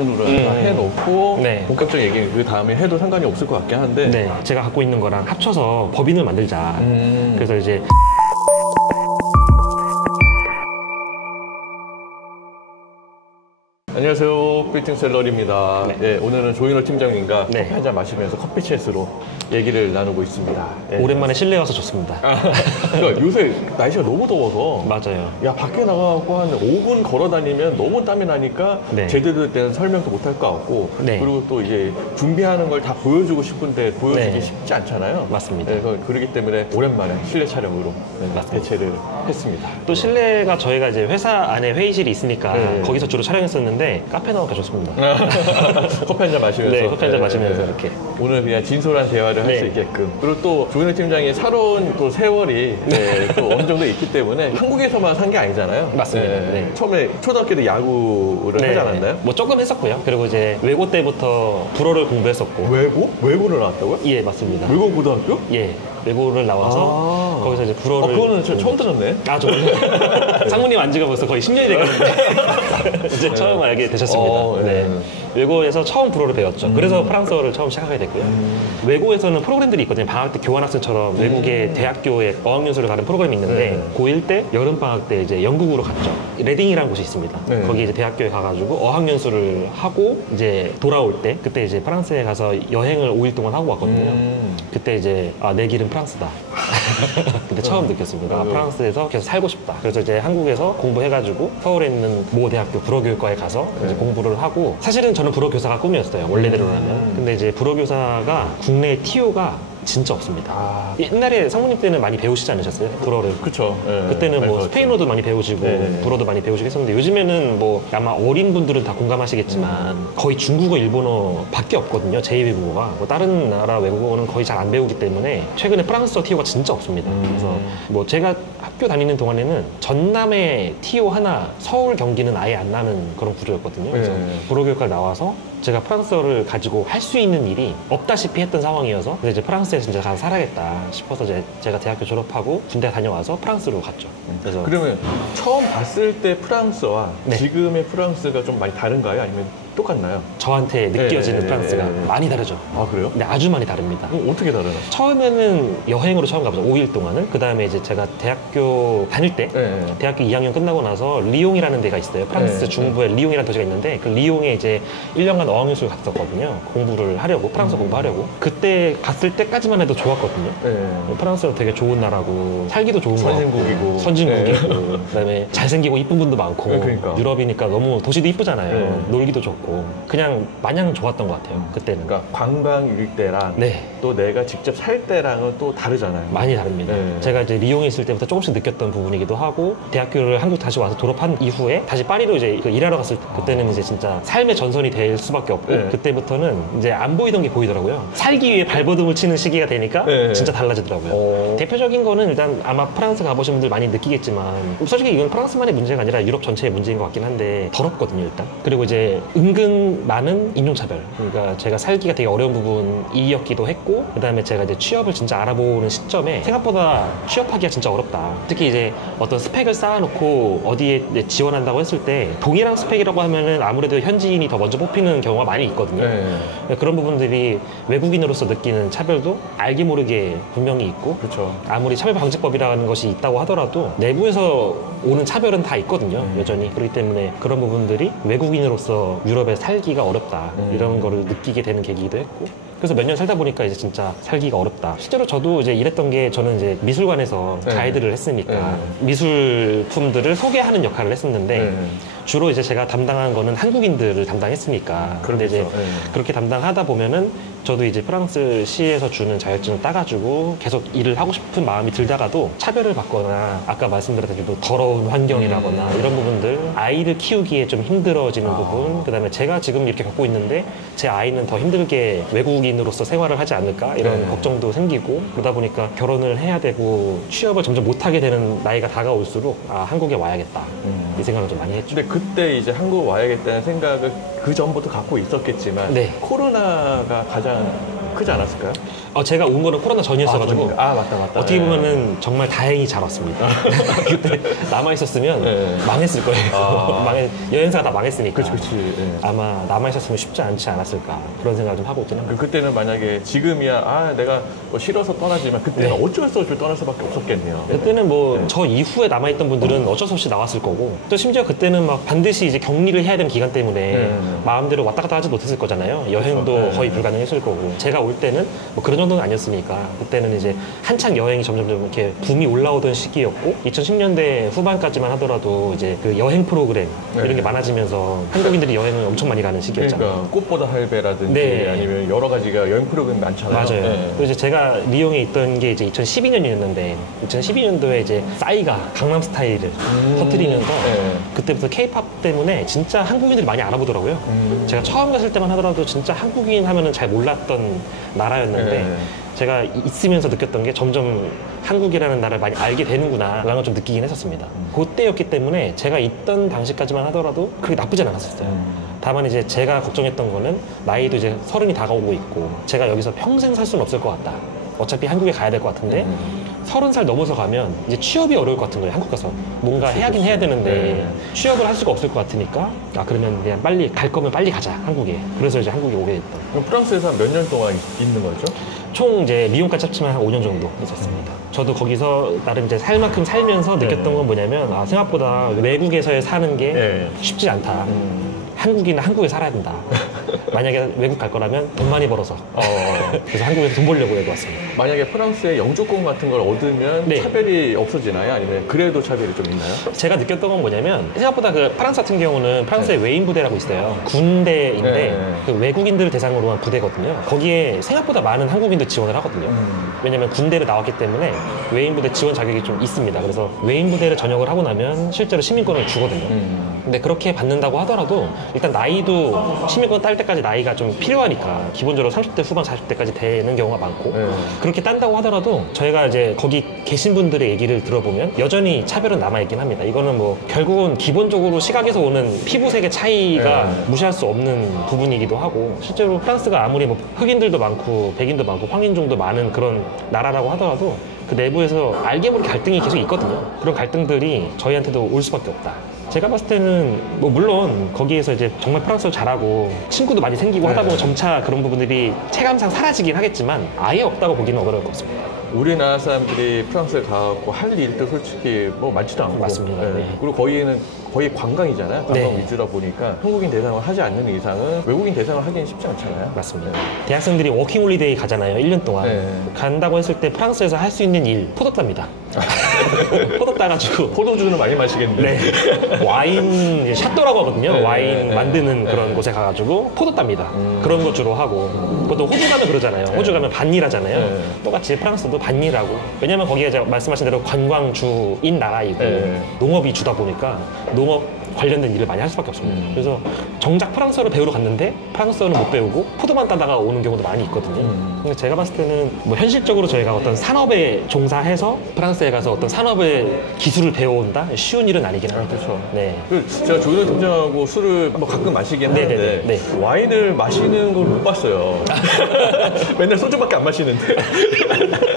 으로 해놓고 네. 본격적인 얘기 그 다음에 해도 상관이 없을 것 같긴 한데 네, 제가 갖고 있는 거랑 합쳐서 법인을 만들자. 그래서 이제 안녕하세요, 빌딩 샐러리입니다. 네. 네, 오늘은 조인호 팀장님과 네. 커피 한잔 마시면서 커피 챗으로 얘기를 나누고 있습니다. 네. 오랜만에 실내에 와서 좋습니다. 그러니까 요새 날씨가 너무 더워서 맞아요. 야 밖에 나가고 한 5분 걸어 다니면 너무 땀이 나니까 네. 제대로 된 설명도 못 할 것 같고 네. 그리고 또 이제 준비하는 걸 다 보여주고 싶은데 보여주기 네. 쉽지 않잖아요. 맞습니다. 그래서 그러기 때문에 오랜만에 실내 촬영으로 대체를 했습니다. 또 실내가 저희가 이제 회사 안에 회의실이 있으니까 네. 거기서 주로 촬영했었는데 카페 나오니까 좋습니다. 커피 한잔 마시면서 네, 커피 한잔 마시면서 이렇게. 오늘 그냥 진솔한 대화를 할 수 네. 있게끔 그리고 또 조인호 팀장이 살아온 또 세월이 또 어느 정도 있기 때문에 한국에서만 산 게 아니잖아요. 맞습니다. 네. 처음에 초등학교 때 야구를 하지 않았나요? 뭐 조금 했었고요. 그리고 이제 외고 때부터 불어를 공부했었고. 외고? 외고를 나왔다고요? 예, 맞습니다. 외고 고등학교? 예, 외고를 나와서 거기서 이제 불어를. 그거는 저 처음 들었네. 아, 정말요? 상무님 안 지가 벌써 거의 10년이 돼가는데 이제 처음 알게 되셨습니다. 네. 네. 외고에서 처음 불어를 배웠죠. 그래서 프랑스어를 처음 시작하게 됐고요. 외고에서는 프로그램들이 있거든요. 방학 때 교환학생처럼 외국의 대학교에 어학연수를 가는 프로그램이 있는데 고1 때 여름방학 때 이제 영국으로 갔죠. 레딩이라는 곳이 있습니다. 네. 거기 이제 대학교에 가가지고 어학연수를 하고 이제 돌아올 때 그때 이제 프랑스에 가서 여행을 5일 동안 하고 왔거든요. 그때 이제 아, 내 길은 프랑스다. 그때 처음 느꼈습니다. 아, 프랑스에서 계속 살고 싶다. 그래서 이제 한국에서 공부해가지고 서울에 있는 모 대학교 불어교육과에 가서 이제 공부를 하고 사실은 저는 불어교사가 꿈이었어요. 원래대로라면. 근데 이제 불어교사가 국내 TO가 진짜 없습니다. 옛날에 상무님 때는 많이 배우시지 않으셨어요? 불어를. 그쵸. 네. 그때는 뭐 그렇죠. 스페인어도 많이 배우시고 네. 불어도 많이 배우시고 했었는데 요즘에는 뭐 아마 어린 분들은 다 공감하시겠지만 거의 중국어, 일본어밖에 없거든요. 제2외국어가. 뭐 다른 나라 외국어는 거의 잘 안 배우기 때문에 최근에 프랑스어 TO가 진짜 없습니다. 그래서 뭐 제가 학교 다니는 동안에는 전남에 TO 하나, 서울, 경기는 아예 안 나는 그런 구조였거든요. 그래서 네. 불어교육과를 나와서 제가 프랑스어를 가지고 할 수 있는 일이 없다시피 했던 상황이어서 근데 이제 프랑스에 진짜 가서 살아야겠다 싶어서 제가 대학교 졸업하고 군대 다녀와서 프랑스로 갔죠. 그래서 그러면 처음 봤을 때 프랑스와 네. 지금의 프랑스가 좀 많이 다른가요? 아니면 똑같나요? 저한테 느껴지는 네, 프랑스가 네, 네. 많이 다르죠. 아 그래요? 근데 아주 많이 다릅니다. 그럼 어떻게 다르나? 처음에는 여행으로 처음 가보죠. 5일 동안은. 그 다음에 이제 제가 대학교 다닐 때 네. 대학교 2학년 끝나고 나서 리옹이라는 데가 있어요. 프랑스 네. 중부에 리옹이라는 도시가 있는데 그 리옹에 이제 1년간 어학연수를 갔었거든요. 공부를 하려고, 프랑스어 공부하려고. 그때 갔을 때까지만 해도 좋았거든요. 네. 프랑스는 되게 좋은 나라고 살기도 좋은 거 같고 선진국이고. 선진국이고 그다음에 잘생기고 이쁜 분도 많고 네, 그러니까. 유럽이니까 너무 도시도 이쁘잖아요. 네. 놀기도 좋고 그냥 마냥 좋았던 것 같아요. 그때는. 그러니까 관광일 때랑 네. 또 내가 직접 살 때랑은 또 다르잖아요. 많이 다릅니다. 네. 제가 이제 리옹에 있을 때부터 조금씩 느꼈던 부분이기도 하고 대학교를 한국 다시 와서 졸업한 이후에 다시 파리로 이제 일하러 갔을 때 그때는 이제 진짜 삶의 전선이 될 수밖에 없고 네. 그때부터는 이제 안 보이던 게 보이더라고요. 살기 위해 발버둥을 치는 시기가 되니까 네. 진짜 달라지더라고요. 대표적인 거는 일단 아마 프랑스 가보신 분들 많이 느끼겠지만 솔직히 이건 프랑스만의 문제가 아니라 유럽 전체의 문제인 것 같긴 한데 더럽거든요 일단. 그리고 이제 은근 많은 인종차별. 그러니까 제가 살기가 되게 어려운 부분이었기도 했고 그다음에 제가 이제 취업을 진짜 알아보는 시점에 생각보다 취업하기가 진짜 어렵다. 특히 이제 어떤 스펙을 쌓아놓고 어디에 이제 지원한다고 했을 때 동일한 스펙이라고 하면은 아무래도 현지인이 더 먼저 뽑히는 경우가 많이 있거든요. 네. 그런 부분들이 외국인으로서 느끼는 차별도 알게 모르게 분명히 있고 그렇죠. 아무리 차별방지법이라는 것이 있다고 하더라도 내부에서 오는 차별은 다 있거든요. 여전히. 그렇기 때문에 그런 부분들이 외국인으로서 유럽에 살기가 어렵다. 이런 거를 느끼게 되는 계기이기도 했고 그래서 몇 년 살다 보니까 이제 진짜 살기가 어렵다. 실제로 저도 이제 일했던 게 저는 이제 미술관에서 네. 가이드를 했으니까 미술품들을 소개하는 역할을 했었는데 네. 주로 이제 제가 담당한 거는 한국인들을 담당했으니까. 그런데 이제 그렇겠죠. 네. 그렇게 담당하다 보면은 저도 이제 프랑스 시에서 주는 자격증을 따가지고 계속 일을 하고 싶은 마음이 들다가도 차별을 받거나 아까 말씀드렸다시피 뭐 더러운 환경이라거나 이런 부분들 아이를 키우기에 좀 힘들어지는 부분 그다음에 제가 지금 이렇게 겪고 있는데 제 아이는 더 힘들게 외국인으로서 생활을 하지 않을까 이런 걱정도 생기고 그러다 보니까 결혼을 해야 되고 취업을 점점 못하게 되는 나이가 다가올수록 아 한국에 와야겠다 이 생각을 좀 많이 했죠. 근데 그때 이제 한국 와야겠다는 생각을 그 전부터 갖고 있었겠지만 네. 코로나가 가장 큰 크지 않았을까요? 제가 온 거는 코로나 전이었어가지고 맞다. 어떻게 네. 보면은 정말 다행히 잘 왔습니다. 그때 남아있었으면 네. 망했을 거예요. 여행사가 다 망했으니까. 그렇지. 네. 아마 남아있었으면 쉽지 않지 않았을까 그런 생각을 좀 하고 있긴 합니다. 그때는 만약에 지금이야 내가 뭐 싫어서 떠나지만 그때는 네. 어쩔 수 없이 떠날 수밖에 없었겠네요. 그때는 뭐 저 이후에 남아있던 분들은 어쩔 수 없이 나왔을 거고 또 심지어 그때는 막 반드시 이제 격리를 해야 되는 기간 때문에 마음대로 왔다 갔다 하지 못했을 거잖아요. 여행도 그렇죠. 거의 불가능했을 거고 제가 올 때는 뭐 그런 정도는 아니었으니까 그때는 이제 한창 여행이 점점 이렇게 붐이 올라오던 시기였고 2010년대 후반까지만 하더라도 이제 그 여행 프로그램 이런 게 많아지면서 한국인들이 여행을 엄청 많이 가는 시기였잖아요. 그러니까 꽃보다 할배라든지 네. 아니면 여러 가지가 여행 프로그램이 많잖아요. 맞아요. 네. 또 이제 제가 리옹에 있던 게 이제 2012년이었는데 2012년도에 이제 싸이가 강남 스타일을 터뜨리면서 네. 그때부터 케이팝 때문에 진짜 한국인들이 많이 알아보더라고요. 제가 처음 갔을 때만 하더라도 진짜 한국인 하면은 잘 몰랐던 나라였는데 네. 제가 있으면서 느꼈던 게 점점 한국이라는 나라를 많이 알게 되는구나 라는 걸 좀 느끼긴 했었습니다. 그때였기 때문에 제가 있던 당시까지만 하더라도 그렇게 나쁘진 않았었어요. 다만 이제 제가 걱정했던 거는 나이도 이제 30이 다가오고 있고 제가 여기서 평생 살 수는 없을 것 같다. 어차피 한국에 가야 될 것 같은데 30살 넘어서 가면 이제 취업이 어려울 것 같은 거예요. 한국 가서 뭔가 해야긴 해야 되는데 취업을 할 수가 없을 것 같으니까 그러면 그냥 빨리 갈 거면 빨리 가자 한국에. 그래서 이제 한국에 오게 됐던. 그럼 프랑스에서 한 몇 년 동안 있는 거죠? 총 이제 미용까지 합치면 한 5년 정도 있었습니다. 저도 거기서 나름 이제 살 만큼 살면서 느꼈던 건 뭐냐면 생각보다 외국에서 사는 게 쉽지 않다. 한국인은 한국에 살아야 된다. 만약에 외국 갈 거라면 돈 많이 벌어서. 그래서 한국에서 돈 벌려고 여기 왔습니다. 만약에 프랑스의 영주권 같은 걸 얻으면 네. 차별이 없어지나요? 아니면 그래도 차별이 좀 있나요? 제가 느꼈던 건 뭐냐면 생각보다 그 프랑스 같은 경우는 프랑스의 외인 부대라고 있어요. 군대인데 네. 그 외국인들을 대상으로 한 부대거든요. 거기에 생각보다 많은 한국인들 지원을 하거든요. 왜냐면 군대를 나왔기 때문에 외인 부대 지원 자격이 좀 있습니다. 그래서 외인 부대를 전역을 하고 나면 실제로 시민권을 주거든요. 근데 그렇게 받는다고 하더라도 일단 나이도 시민권 딸 때까지 나이가 좀 필요하니까 기본적으로 30대 후반 40대까지 되는 경우가 많고 그렇게 딴다고 하더라도 저희가 이제 거기 계신 분들의 얘기를 들어보면 여전히 차별은 남아있긴 합니다. 이거는 뭐 결국은 기본적으로 시각에서 오는 피부색의 차이가 무시할 수 없는 부분이기도 하고 실제로 프랑스가 아무리 뭐 흑인들도 많고 백인도 많고 황인종도 많은 그런 나라라고 하더라도 그 내부에서 알게 모르게 갈등이 계속 있거든요. 그런 갈등들이 저희한테도 올 수밖에 없다. 제가 봤을 때는 뭐 물론 거기에서 이제 정말 프랑스어 잘하고 친구도 많이 생기고 하다 보면 점차 그런 부분들이 체감상 사라지긴 하겠지만 아예 없다고 보기는 어려울 것 같습니다. 우리나라 사람들이 프랑스에 가고 할 일도 솔직히 뭐 많지도 않고 맞습니다. 네. 그리고 거의 관광이잖아요. 관광 네. 위주다 보니까 한국인 대상을 하지 않는 이상은 외국인 대상을 하기는 쉽지 않잖아요. 맞습니다. 대학생들이 워킹홀리데이 가잖아요. 1년 동안. 네. 간다고 했을 때 프랑스에서 할 수 있는 일, 포도 따입니다. 포도 따가지고. 포도주는 많이 마시겠는데. 네. 와인, 이제 샷도라고 하거든요. 네, 와인 네, 만드는 네. 그런 곳에 가가지고 포도 따입니다. 그런 거 주로 하고. 보통 호주 가면 그러잖아요. 호주 가면 반일 하잖아요. 네. 똑같이 프랑스도 반일하고. 왜냐면 거기가 이제 말씀하신 대로 관광주인 나라이고 네. 농업이 주다 보니까 농업 관련된 일을 많이 할 수밖에 없습니다. 그래서 정작 프랑스어를 배우러 갔는데 프랑스어는 못 배우고 포도만 따다가 오는 경우도 많이 있거든요. 근데 제가 봤을 때는 뭐 현실적으로 저희가 어떤 산업에 종사해서 프랑스에 가서 어떤 산업의 기술을 배워온다? 쉬운 일은 아니긴 합니다. 그렇죠. 네. 제가 조현우 팀장하고 술을 뭐 가끔 마시긴 하는데 네네네. 네. 와인을 마시는 걸 못 봤어요. 맨날 소주밖에 안 마시는데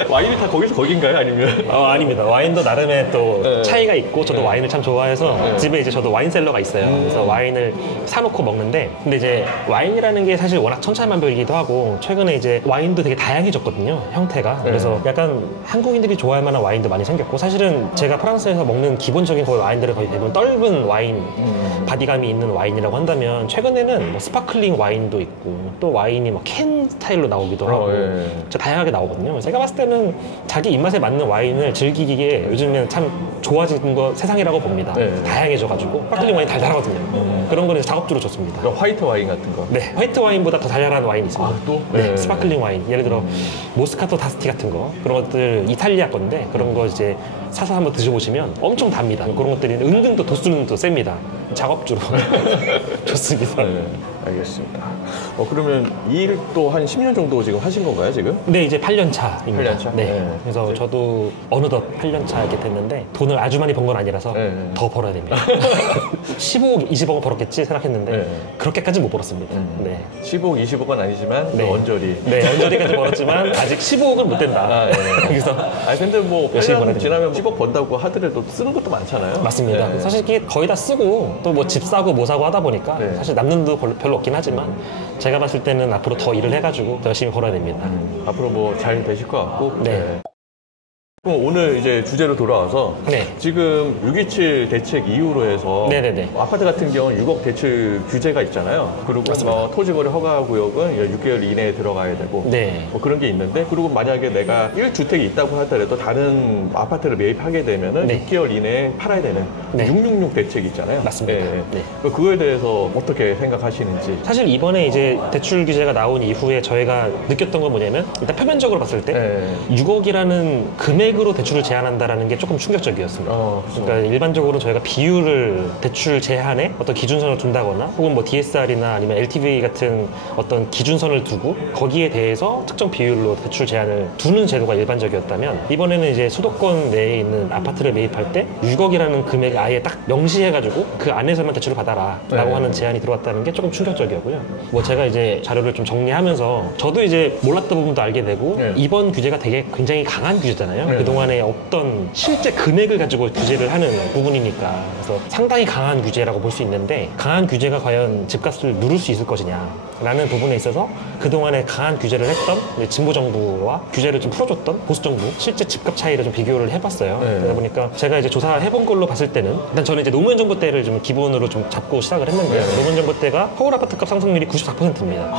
와인이 다 거기서 거긴가요? 아니면? 아닙니다. 와인도 나름의 또 네. 차이가 있고 저도 와인을 참 좋아해서 집에 이제 저도 와인셀러가 있어요. 그래서 와인을 사놓고 먹는데 근데 이제 와인이라는 게 사실 워낙 천차만별이기도 하고 최근에 이제 와인도 되게 다양해졌거든요. 형태가. 그래서 약간 한국인들이 좋아할 만한 와인도 많이 생겼고 사실은 제가 프랑스에서 먹는 기본적인 거의 와인들은 거의 대부분 떫은 와인 바디감이 있는 와인이라고 한다면 최근에는 뭐 스파클링 와인도 있고 또 와인이 막 캔 스타일로 나오기도 하고 진짜 다양하게 나오거든요. 그래서 제가 봤을 때는 자기 입맛에 맞는 와인을 즐기기에 요즘에는 참 좋아진 거 세상이라고 봅니다. 다양해져가지고 스파클링 와인 달달하거든요. 그런 거는 작업주로 좋습니다. 그러니까 화이트 와인 같은 거. 네, 화이트 와인보다 더 달달한 와인이 있습니다. 또? 네, 네. 스파클링 와인. 예를 들어 모스카토 다스티 같은 거 그런 것들 이탈리아 건데 그런 거 이제 사서 한번 드셔보시면 엄청 답니다. 그런 것들이 은근 또 도수는 또 셉니다. 작업주로 좋습니다. 네. 알겠습니다. 그러면 이 일도 한 10년 정도 지금 하신 건가요, 지금? 네, 이제 8년 차입니다. 8년 차? 네. 네. 그래서 저도 어느덧 8년 차 이렇게 됐는데 돈을 아주 많이 번 건 아니라서 네. 더 벌어야 됩니다. 15억, 20억은 벌었겠지 생각했는데 네. 그렇게까지 못 벌었습니다. 네. 10억, 20억은 아니지만 네. 언저리. 네, 언저리까지 벌었지만 아직 15억은 못 된다. 그래서 근데 뭐 열심히 8년 벌어야 지나면 10억 번다고 하더라도 쓰는 것도 많잖아요. 맞습니다. 네. 사실 이게 거의 다 쓰고 또 뭐 집 사고 뭐 사고 하다 보니까 네. 사실 남는 돈 별로 없긴 하지만 제가 봤을 때는 앞으로 더 일을 해가지고 더 열심히 벌어야 됩니다. 앞으로 뭐 잘 되실 것 같고. 네. 그럼 오늘 이제 주제로 돌아와서 네. 지금 6.27 대책 이후로 해서 네네네. 아파트 같은 경우는 6억 대출 규제가 있잖아요. 그리고 토지거래 허가구역은 6개월 이내에 들어가야 되고 네. 뭐 그런 게 있는데 그리고 만약에 내가 1주택이 있다고 하더라도 다른 아파트를 매입하게 되면은 네. 6개월 이내에 팔아야 되는 네. 666 대책이 있잖아요. 맞습니다. 네. 그거에 대해서 어떻게 생각하시는지. 사실 이번에 이제 대출 규제가 나온 이후에 저희가 느꼈던 건 뭐냐면 일단 표면적으로 봤을 때 네. 6억이라는 금액으로 대출을 제한한다라는 게 조금 충격적이었습니다. 그렇죠. 그러니까 일반적으로 저희가 비율을 대출 제한에 어떤 기준선을 둔다거나 혹은 뭐 DSR이나 아니면 LTV 같은 어떤 기준선을 두고 거기에 대해서 특정 비율로 대출 제한을 두는 제도가 일반적이었다면 이번에는 이제 수도권 내에 있는 아파트를 매입할 때 6억이라는 금액을 아예 딱 명시해가지고 그 안에서만 대출을 받아라 라고 하는 제한이 들어왔다는 게 조금 충격적이었고요. 뭐 제가 이제 자료를 좀 정리하면서 저도 이제 몰랐던 부분도 알게 되고 이번 규제가 되게 굉장히 강한 규제잖아요. 그동안에 없던 실제 금액을 가지고 규제를 하는 부분이니까 그래서 상당히 강한 규제라고 볼 수 있는데 강한 규제가 과연 집값을 누를 수 있을 것이냐 라는 부분에 있어서 그동안에 강한 규제를 했던 진보 정부와 규제를 좀 풀어줬던 보수 정부 실제 집값 차이를 좀 비교를 해봤어요. 그러다 보니까 제가 이제 조사해본 걸로 봤을 때는 일단 저는 이제 노무현 정부 때를 좀 기본으로 좀 잡고 시작을 했는데 노무현 정부 때가 서울 아파트값 상승률이 94%입니다.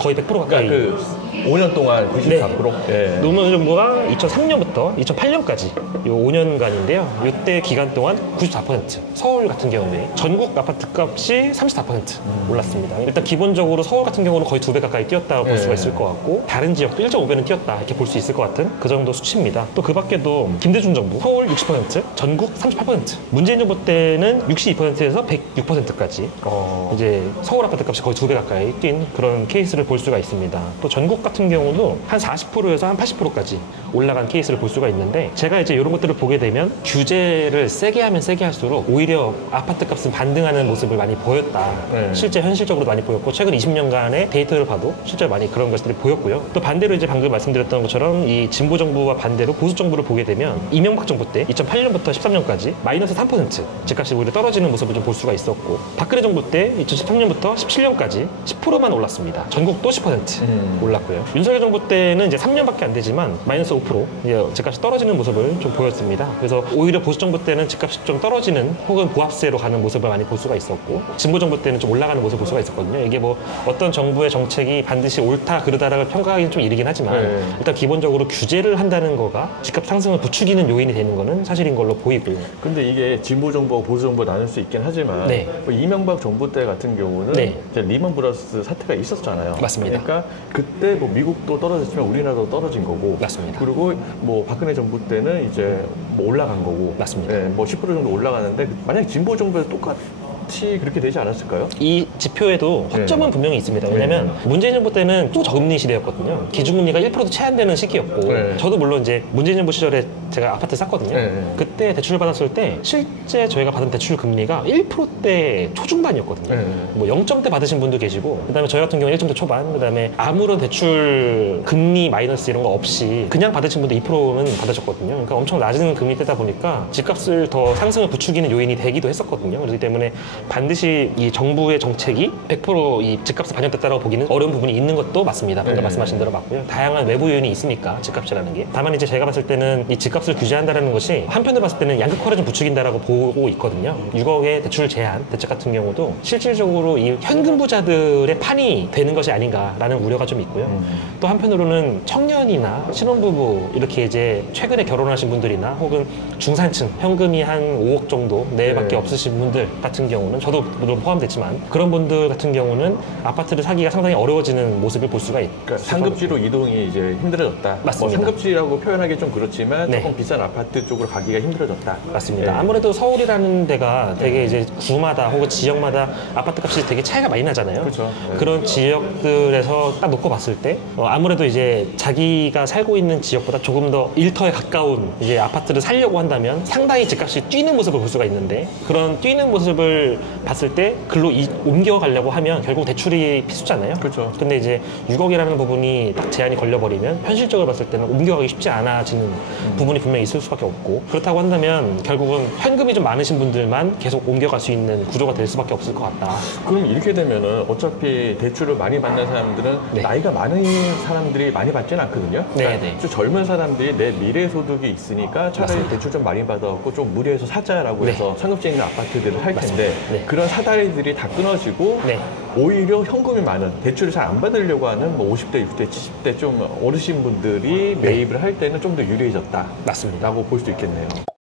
거의 100% 가까이. 그러니까 그 5년 동안 94%? 네. 노무현 정부가 2003년부터 2008년까지 이 5년간인데요. 이때 기간 동안 94%. 서울 같은 경우에 전국 아파트 값이 34% 올랐습니다. 일단 기본적으로 서울 같은 경우는 거의 2배 가까이 뛰었다고 볼 수가 있을 것 같고 다른 지역도 1.5배는 뛰었다 이렇게 볼 수 있을 것 같은 그 정도 수치입니다. 또 그 밖에도 김대중 정부 서울 60%, 전국 38%, 문재인 정부 때는 62%에서 106%까지 이제 서울 아파트 값이 거의 2배 가까이 뛴 그런 케이스를 볼 수가 있습니다. 또 전국 같은 경우도 한 40%에서 한 80%까지 올라간 케이스를 볼 수가 있는데 제가 이제 이런 것들을 보게 되면 규제를 세게 하면 세게 할수록 오히려 아파트 값은 반등하는 모습을 많이 보였다. 실제 현실적으로 많이 보였고 최근 20년간의 데이터를 봐도 실제로 많이 그런 것들이 보였고요. 또 반대로 이제 방금 말씀드렸던 것처럼 이 진보 정부와 반대로 보수 정부를 보게 되면 이명박 정부 때 2008년부터 13년까지 마이너스 3% 집값이 오히려 떨어지는 모습을 좀 볼 수가 있었고 박근혜 정부 때 2013년부터 17년까지 10%만 올랐습니다. 전국도 10% 올랐고요. 윤석열 정부 때는 이제 3년밖에 안 되지만 마이너스 5% 이제 집값이 떨어지는 모습을 좀 보였습니다. 그래서 오히려 보수 정부 때는 집값이 좀 떨어지는 혹은 보합세로 가는 모습을 많이 볼 수가 있었고 진보 정부 때는 좀 올라가는 모습을 볼 수가 있었거든요. 이게 뭐 어떤 정부의 정책이 반드시 옳다 그르다라고 평가하기는 좀 이르긴 하지만 일단 기본적으로 규제를 한다는 거가 집값 상승을 부추기는 요인이 되는 거는 사실인 걸로 보이고요. 근데 이게 진보 정부와 보수 정부가 나눌 수 있긴 하지만 뭐 이명박 정부 때 같은 경우는 이제 리먼 브라더스 사태가 있었잖아요. 맞습니다. 그러니까 그때 뭐 미국도 떨어졌지만 우리나라도 떨어진 거고. 맞습니다. 그리고 뭐 박근혜 정부 때는 이제 뭐 올라간 거고. 맞습니다. 뭐 10% 정도 올라가는데 만약 진보 정부에서 똑같이 그렇게 되지 않았을까요? 이 지표에도 허점은 분명히 있습니다. 왜냐면 문재인 정부 때는 또 저금리 시대였거든요. 기준금리가 1%도 채 안 되는 시기였고 저도 물론 이제 문재인 정부 시절에 제가 아파트 샀거든요. 그때 대출을 받았을 때 실제 저희가 받은 대출 금리가 1%대 초중반이었거든요. 뭐 0점대 받으신 분도 계시고 그다음에 저희 같은 경우는 1점대 초반 그다음에 아무런 대출 금리 마이너스 이런 거 없이 그냥 받으신 분도 2%는 받으셨거든요. 그러니까 엄청 낮은 금리 때다 보니까 집값을 더 상승을 부추기는 요인이 되기도 했었거든요. 그렇기 때문에 반드시 이 정부의 정책이 100% 이 집값에 반영됐다고 보기는 어려운 부분이 있는 것도 맞습니다. 방금 말씀하신 대로 맞고요. 다양한 외부 요인이 있으니까 집값이라는 게. 다만 이제 제가 봤을 때는 이 집값을 규제한다는 것이 한편으로 봤을 때는 양극화를 좀 부추긴다라고 보고 있거든요. 6억의 대출 제한 대책 같은 경우도 실질적으로 이 현금 부자들의 판이 되는 것이 아닌가라는 우려가 좀 있고요. 또 한편으로는 청년이나 신혼부부 이렇게 이제 최근에 결혼하신 분들이나 혹은 중산층 현금이 한 5억 정도 내외밖에 없으신 분들 같은 경우는 저도 물론 포함됐지만 그런 분들 같은 경우는 아파트를 사기가 상당히 어려워지는 모습을 볼 수가 있고 그러니까 상급지로 이동이 이제 힘들어졌다. 맞습니다. 뭐 상급지라고 표현하기 좀 그렇지만 조금 조금 비싼 아파트 쪽으로 가기가 힘들어졌다. 맞습니다. 예. 아무래도 서울이라는 데가 되게 이제 구마다 혹은 지역마다 아파트 값이 되게 차이가 많이 나잖아요. 그렇죠. 네. 그런 지역들에서 딱 놓고 봤을 때 아무래도 이제 자기가 살고 있는 지역보다 조금 더 일터에 가까운 이제 아파트를 살려고 한다면 상당히 집값이 뛰는 모습을 볼 수가 있는데 그런 뛰는 모습을 봤을 때 글로 옮겨가려고 하면 결국 대출이 필수잖아요. 그렇죠. 근데 이제 6억이라는 부분이 딱 제한이 걸려버리면 현실적으로 봤을 때는 옮겨가기 쉽지 않아지는 부분이 분명히 있을 수밖에 없고 그렇다고 한다면 결국은 현금이 좀 많으신 분들만 계속 옮겨갈 수 있는 구조가 될 수밖에 없을 것 같다. 그럼 이렇게 되면은 어차피 대출을 많이 받는 사람들은 네. 나이가 많은 사람들이 많이 받지는 않거든요. 네, 네. 좀 젊은 사람들이 내 미래 소득이 있으니까 차라리 맞습니다. 대출 좀 많이 받아갖고 좀 무리해서 사자라고 네. 해서 상급지 있는 아파트들을 살 텐데 네. 그런 사다리들이 다 끊어지고 네. 오히려 현금이 많은 대출을 잘 안 받으려고 하는 뭐 50대, 60대, 70대 좀 어르신 분들이 매입을 할 때는 좀 더 유리해졌다. 맞습니다. 라고 볼 수 있겠네요.